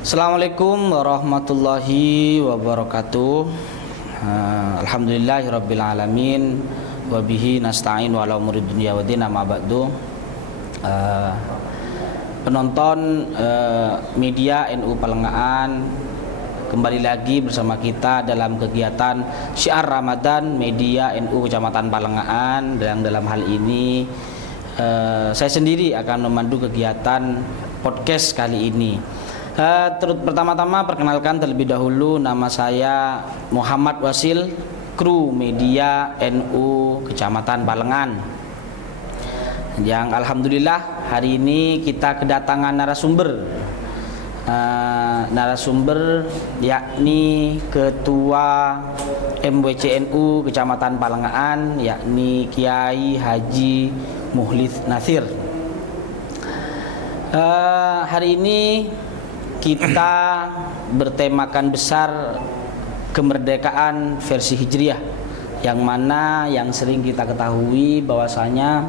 Assalamualaikum warahmatullahi wabarakatuh. Alhamdulillahirabbil alamin wa bihi nasta'in wa ala umuri dunya waddin, amma ba'du. Penonton media NU Palengaan, kembali lagi bersama kita dalam kegiatan Syiar Ramadan Media NU Kecamatan Palengaan. Dan dalam hal ini saya sendiri akan memandu kegiatan podcast kali ini. Pertama-tama perkenalkan terlebih dahulu, nama saya Muhammad Wasil, kru media NU Kecamatan Palengan. Yang alhamdulillah hari ini kita kedatangan narasumber yakni Ketua MWCNU Kecamatan Palengaan, yakni Kiai Haji Muhlith Nasir. Hari ini kita bertemakan besar kemerdekaan versi Hijriah, yang mana yang sering kita ketahui bahwasanya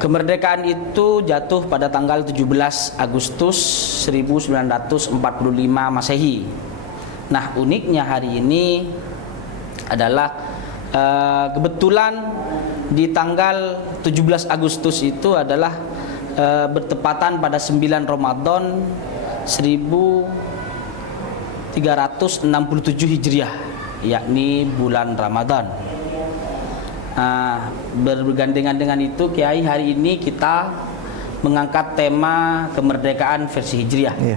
kemerdekaan itu jatuh pada tanggal 17 Agustus 1945 Masehi. Nah, uniknya hari ini adalah kebetulan di tanggal 17 Agustus itu adalah bertepatan pada 9 Ramadan 1367 Hijriah, yakni bulan Ramadan. Bergandengan dengan itu, Kiai, hari ini kita mengangkat tema kemerdekaan versi Hijriah.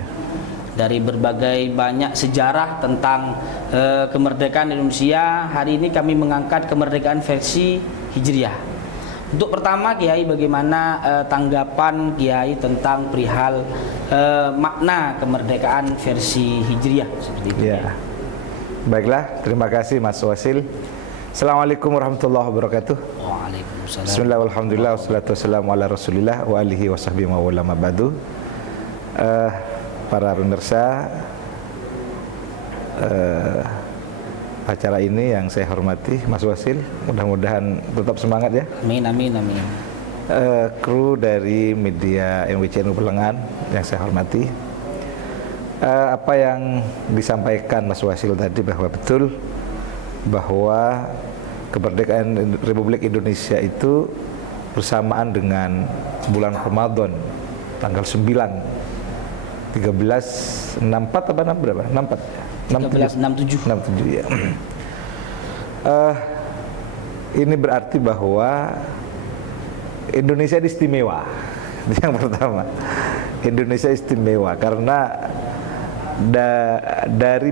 Dari berbagai banyak sejarah tentang kemerdekaan Indonesia, hari ini kami mengangkat kemerdekaan versi Hijriah. Untuk pertama, Kiai, bagaimana tanggapan Kiai tentang perihal makna kemerdekaan versi Hijriah seperti itu? Ya. Baiklah, terima kasih Mas Wasil. Assalamualaikum warahmatullahi wabarakatuh. Waalaikumsalam. Bismillah, alhamdulillah, wassalatu wassalamu ala rasulillah wa alihi wa sahbihi wa ulama ba'du. Para pemirsa acara ini yang saya hormati, Mas Wasil, mudah-mudahan tetap semangat ya. Amin, amin, amin. Kru dari media MWCNU Palengan yang saya hormati, apa yang disampaikan Mas Wasil tadi bahwa betul bahwa kemerdekaan Republik Indonesia itu bersamaan dengan bulan Ramadan tanggal 9 1364 apa 6 berapa? 64 1367 ya. Ini berarti bahwa Indonesia istimewa. Yang pertama, Indonesia istimewa karena dari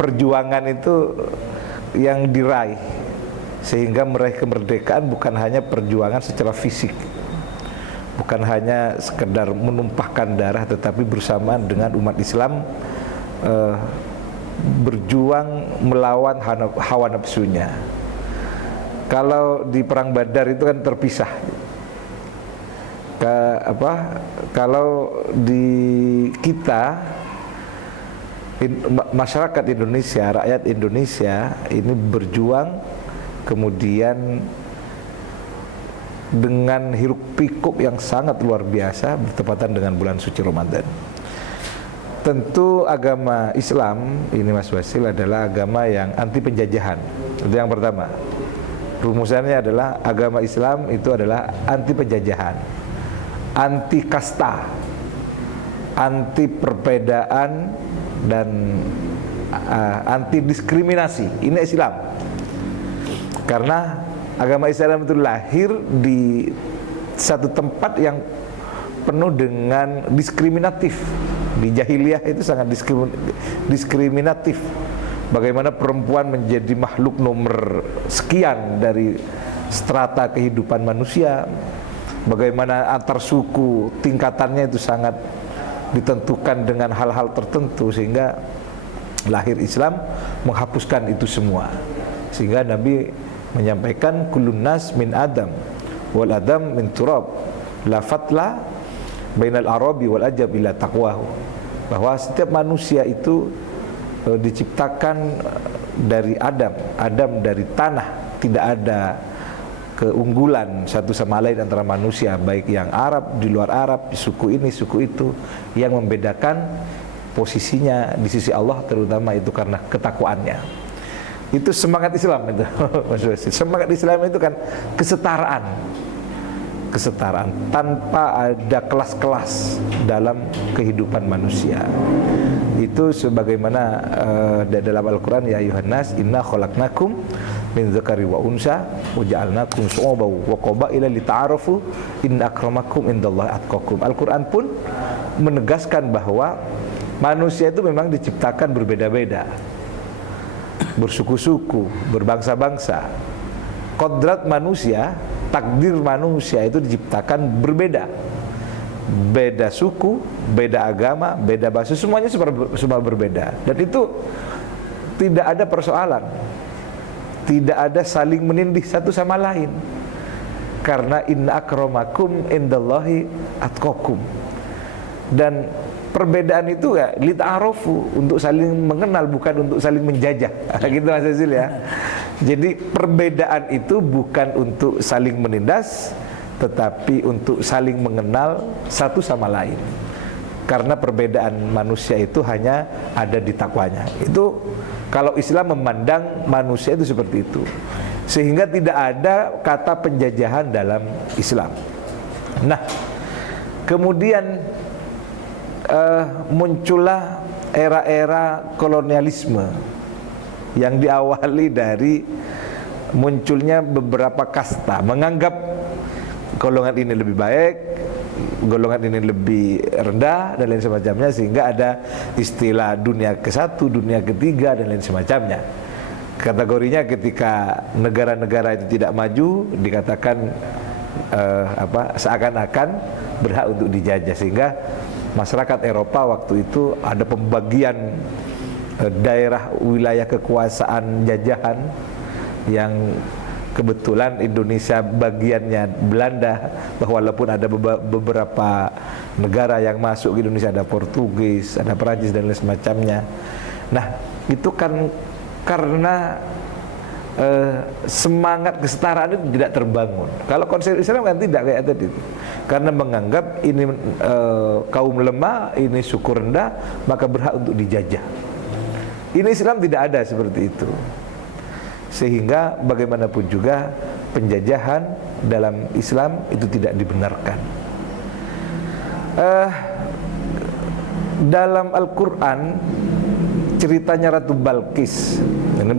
perjuangan itu yang diraih, sehingga meraih kemerdekaan bukan hanya perjuangan secara fisik, bukan hanya sekedar menumpahkan darah, tetapi bersamaan dengan umat Islam berjuang melawan hawa nafsunya. Kalau di perang Badar itu kan terpisah. Kalau di kita masyarakat Indonesia, rakyat Indonesia ini berjuang kemudian dengan hiruk pikuk yang sangat luar biasa bertepatan dengan bulan suci Ramadan. Tentu agama Islam ini, Mas Wasil, adalah agama yang anti penjajahan. Itu yang pertama. Rumusannya adalah agama Islam itu adalah anti penjajahan, anti kasta, anti perbedaan, dan anti diskriminasi. Ini Islam. Karena agama Islam itu lahir di satu tempat yang penuh dengan diskriminatif. Di jahiliyah itu sangat diskriminatif. Bagaimana perempuan menjadi makhluk nomor sekian dari strata kehidupan manusia. Bagaimana antar suku tingkatannya itu sangat ditentukan dengan hal-hal tertentu, sehingga lahir Islam menghapuskan itu semua. Sehingga Nabi menyampaikan kullun nas min Adam wal Adam min turab la fatla bainal arabi wal ajab ila taqwahu, bahwa setiap manusia itu diciptakan dari Adam dari tanah, tidak ada keunggulan satu sama lain antara manusia, baik yang Arab, di luar Arab, suku ini, suku itu, yang membedakan posisinya di sisi Allah terutama itu karena ketakwaannya. Itu semangat Islam itu. Semangat Islam itu kan kesetaraan. Kesetaraan tanpa ada kelas-kelas dalam kehidupan manusia. Itu sebagaimana dalam Al-Quran, ya ayuhan nas inna khalaqnakum min dzakari wa unsa wa ja'alnakum syu'uban wa qabaila lita'arafu inna akramakum indallahi atqakum. Al-Quran pun menegaskan bahwa manusia itu memang diciptakan berbeda-beda, bersuku-suku, berbangsa-bangsa. Kodrat manusia, takdir manusia itu diciptakan berbeda. Beda suku, beda agama, beda bahasa, semuanya semua berbeda. Dan itu tidak ada persoalan, tidak ada saling menindih satu sama lain. Karena inna akramakum indallahi atqakum. Dan perbedaan itu ya lita'arofu, untuk saling mengenal, bukan untuk saling menjajah. Gitu Mas Azil ya. Jadi perbedaan itu bukan untuk saling menindas, tetapi untuk saling mengenal satu sama lain. Karena perbedaan manusia itu hanya ada di takwanya. Itu kalau Islam memandang manusia itu seperti itu. Sehingga tidak ada kata penjajahan dalam Islam. Nah, kemudian muncullah era-era kolonialisme yang diawali dari munculnya beberapa kasta, menganggap golongan ini lebih baik, golongan ini lebih rendah, dan lain semacamnya, sehingga ada istilah dunia ke-1, dunia ketiga, dan lain semacamnya. Kategorinya ketika negara-negara itu tidak maju, dikatakan seakan-akan berhak untuk dijajah, sehingga masyarakat Eropa waktu itu ada pembagian daerah wilayah kekuasaan jajahan yang kebetulan Indonesia bagiannya Belanda, bahwa walaupun ada beberapa negara yang masuk ke Indonesia, ada Portugis, ada Perancis dan lain semacamnya. Nah, itu kan karena semangat kesetaraan itu tidak terbangun. Kalau konsep Islam kan tidak kayak tadi, karena menganggap ini kaum lemah, ini suku rendah, maka berhak untuk dijajah. Ini Islam tidak ada seperti itu. Sehingga bagaimanapun juga penjajahan dalam Islam itu tidak dibenarkan. Dalam Al-Quran ceritanya Ratu Balqis,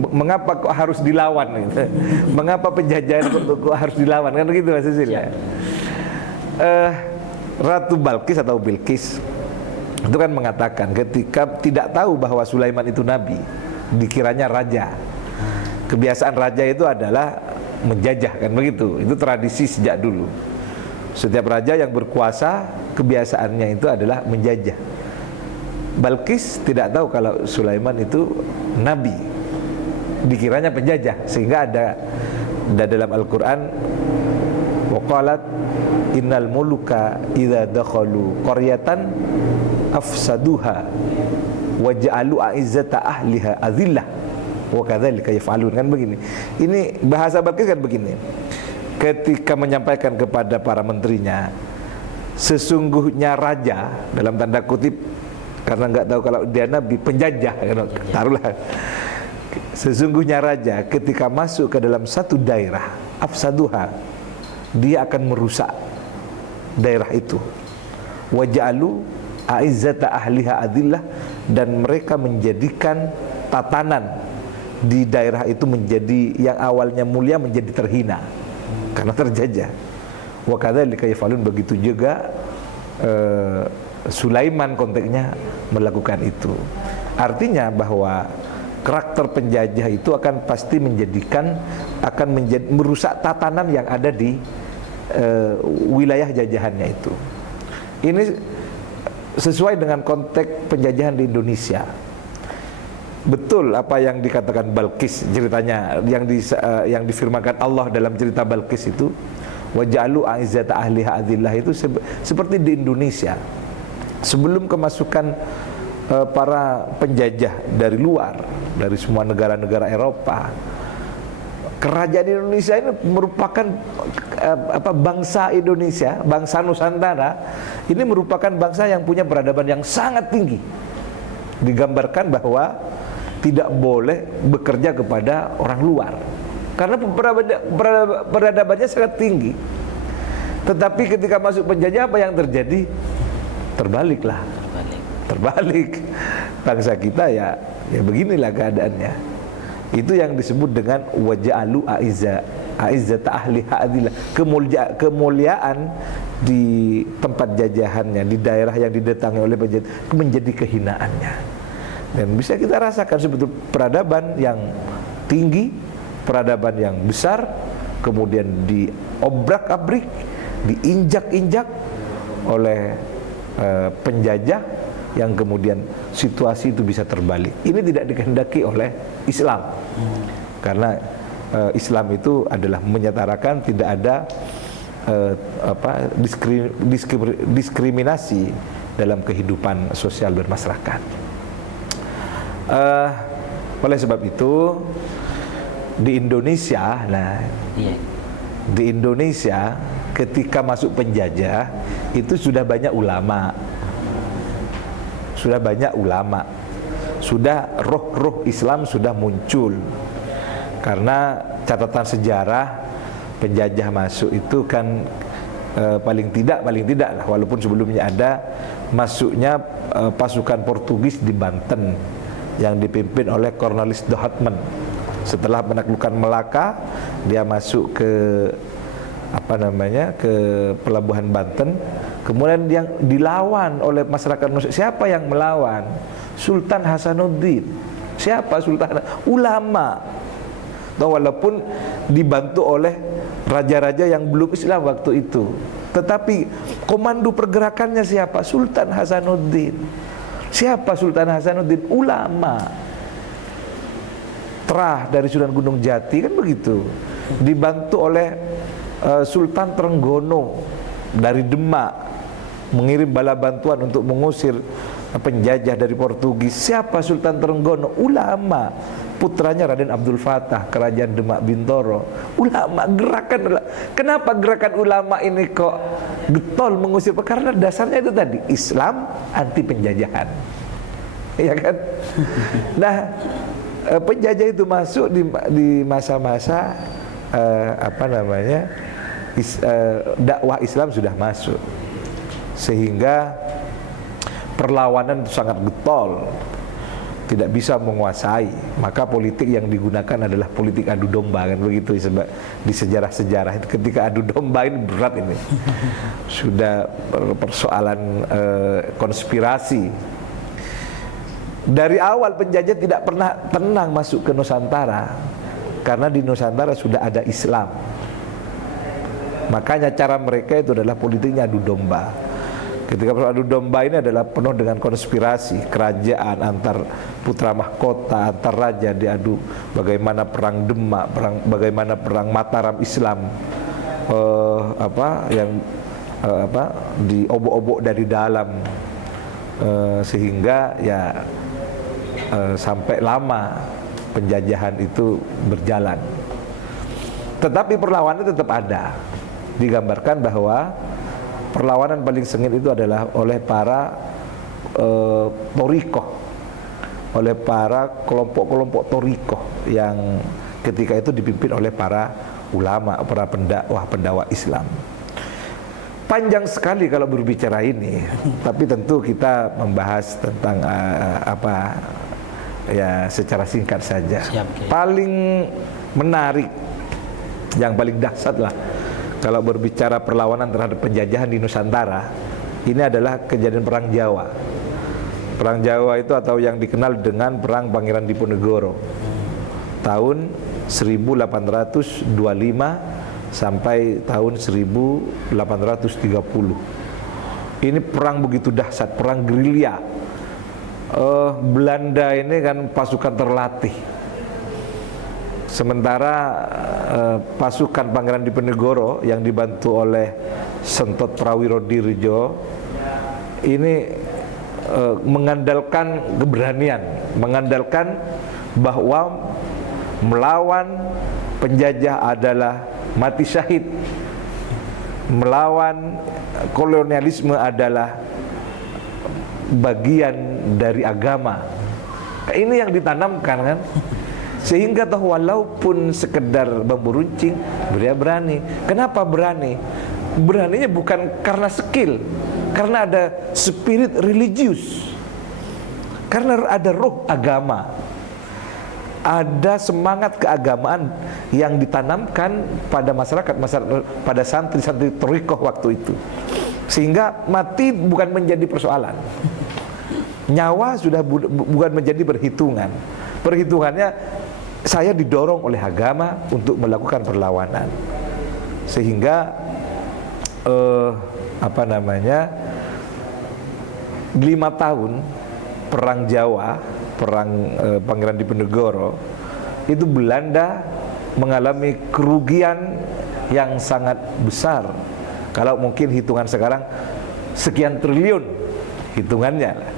mengapa kok harus dilawan gitu? Mengapa penjajahan kok harus dilawan, kan begitu Mas Cecil ya? Ratu Balqis atau Bilqis itu kan mengatakan ketika tidak tahu bahwa Sulaiman itu nabi, dikiranya raja. Kebiasaan raja itu adalah menjajah, kan begitu. Itu tradisi sejak dulu. Setiap raja yang berkuasa, kebiasaannya itu adalah menjajah. Balqis tidak tahu kalau Sulaiman itu nabi, dikiranya penjajah, sehingga ada dalam Al-Quran, waqalat innal muluka idza dakhalu qaryatan afsaduha waja'alu a'izzata ahliha adillah wa kadzalika yaf'alun, kan begini. Ini bahasa Balqis kan begini. Ketika menyampaikan kepada para menterinya, sesungguhnya raja, dalam tanda kutip, karena nggak tahu kalau dia nabi, penjajah, taruhlah. Sesungguhnya raja ketika masuk ke dalam satu daerah, afsaduha, dia akan merusak daerah itu. Waja'alu a'izzata ahliha adillah, dan mereka menjadikan tatanan di daerah itu menjadi yang awalnya mulia menjadi terhina karena terjajah. Wa kadzalika yaf'alun, begitu juga Sulaiman konteksnya melakukan itu. Artinya bahwa karakter penjajah itu akan pasti merusak tatanan yang ada di wilayah jajahannya itu. Ini sesuai dengan konteks penjajahan di Indonesia. Betul apa yang dikatakan Balqis, ceritanya yang difirmankan Allah dalam cerita Balqis itu, waja'alu a'izzata ahliha adillah, itu seperti di Indonesia. Sebelum kemasukan para penjajah dari luar, dari semua negara-negara Eropa, kerajaan Indonesia ini merupakan bangsa Indonesia, bangsa Nusantara ini merupakan bangsa yang punya peradaban yang sangat tinggi. Digambarkan bahwa tidak boleh bekerja kepada orang luar karena peradabannya sangat tinggi. Tetapi ketika masuk penjajah apa yang terjadi? Terbaliklah. Terbalik. Bangsa kita ya beginilah keadaannya. Itu yang disebut dengan waja'alu a'izzata ahli ha'adillah, kemuliaan di tempat jajahannya, di daerah yang didatangi oleh penjajah menjadi kehinaannya. Dan bisa kita rasakan sebetulnya peradaban yang tinggi, peradaban yang besar, kemudian diobrak-abrik, diinjak-injak oleh penjajah, yang kemudian situasi itu bisa terbalik. Ini tidak dikehendaki oleh Islam, karena Islam itu adalah menyetarakan, tidak ada diskriminasi dalam kehidupan sosial bermasyarakat. Oleh sebab itu di Indonesia, di Indonesia ketika masuk penjajah itu sudah banyak ulama. Sudah roh-roh Islam sudah muncul. Karena catatan sejarah penjajah masuk itu kan paling tidak lah, walaupun sebelumnya ada masuknya pasukan Portugis di Banten yang dipimpin oleh Cornelis de Houtman. Setelah menaklukkan Melaka, dia masuk ke ke pelabuhan Banten. Kemudian yang dilawan oleh masyarakat Indonesia. Siapa yang melawan? Sultan Hasanuddin. Siapa Sultan? Ulama. Walaupun dibantu oleh raja-raja yang belum Islam waktu itu, tetapi komando pergerakannya siapa? Sultan Hasanuddin. Siapa Sultan Hasanuddin? Ulama. Terah dari Sunan Gunung Jati, kan begitu. Dibantu oleh Sultan Trenggono dari Demak, mengirim bala bantuan untuk mengusir penjajah dari Portugis. Siapa Sultan Trenggono? Ulama. Putranya Raden Abdul Fattah, kerajaan Demak Bintoro. Ulama, gerakan. Kenapa gerakan ulama ini kok getol mengusir? Karena dasarnya itu tadi, Islam anti penjajahan. Iya kan? Nah, penjajah itu masuk di masa-masa dakwah Islam sudah masuk, sehingga perlawanan itu sangat getol, tidak bisa menguasai. Maka politik yang digunakan adalah politik adu domba, kan begitu di sejarah-sejarah itu. Ketika adu domba ini berat, ini sudah persoalan konspirasi. Dari awal penjajah tidak pernah tenang masuk ke Nusantara, karena di Nusantara sudah ada Islam. Makanya cara mereka itu adalah politiknya adu domba. Ketika adu domba ini adalah penuh dengan konspirasi kerajaan, antar putra mahkota, antar raja diadu. Bagaimana perang Demak, bagaimana perang Mataram Islam, diobok-obok dari dalam, sehingga ya sampai lama penjajahan itu berjalan. Tetapi perlawanan tetap ada. Digambarkan bahwa perlawanan paling sengit itu adalah oleh para torikoh, oleh para kelompok-kelompok torikoh yang ketika itu dipimpin oleh para ulama, para pendakwah Islam. Panjang sekali kalau berbicara ini, tapi tentu kita membahas tentang secara singkat saja. Paling menarik, yang paling dahsyat lah kalau berbicara perlawanan terhadap penjajahan di Nusantara, ini adalah kejadian Perang Jawa. Perang Jawa itu atau yang dikenal dengan Perang Pangeran Diponegoro tahun 1825 sampai tahun 1830. Ini perang begitu dahsyat, perang gerilya. Belanda ini kan pasukan terlatih, sementara pasukan Pangeran Diponegoro yang dibantu oleh Sentot Prawiro Dirjo ini mengandalkan keberanian, mengandalkan bahwa Melawan penjajah adalah mati syahid. Melawan kolonialisme adalah bagian dari agama. Ini yang ditanamkan kan, sehingga toh walaupun sekedar bambu runcing, dia berani. Kenapa berani? Beraninya bukan karena skill, karena ada spirit religius, karena ada roh agama, ada semangat keagamaan yang ditanamkan pada masyarakat pada santri-santri thariqah waktu itu, sehingga mati bukan menjadi persoalan. Nyawa sudah bukan menjadi perhitungan. Perhitungannya saya didorong oleh agama untuk melakukan perlawanan. Sehingga 5 tahun perang Jawa, perang Pangeran Diponegoro, itu Belanda mengalami kerugian yang sangat besar. Kalau mungkin hitungan sekarang sekian triliun hitungannya lah.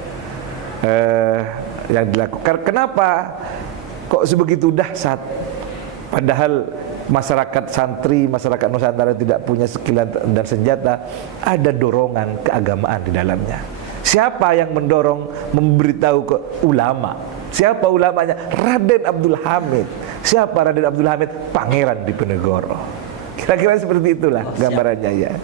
Yang dilakukan. Kenapa kok sebegitu dahsyat? Padahal masyarakat santri, masyarakat Nusantara tidak punya skill dan senjata. Ada dorongan keagamaan di dalamnya. Siapa yang mendorong, memberitahu ke ulama? Siapa ulamanya? Raden Abdul Hamid. Siapa Raden Abdul Hamid? Pangeran Diponegoro. Kira-kira seperti itulah gambarannya ya.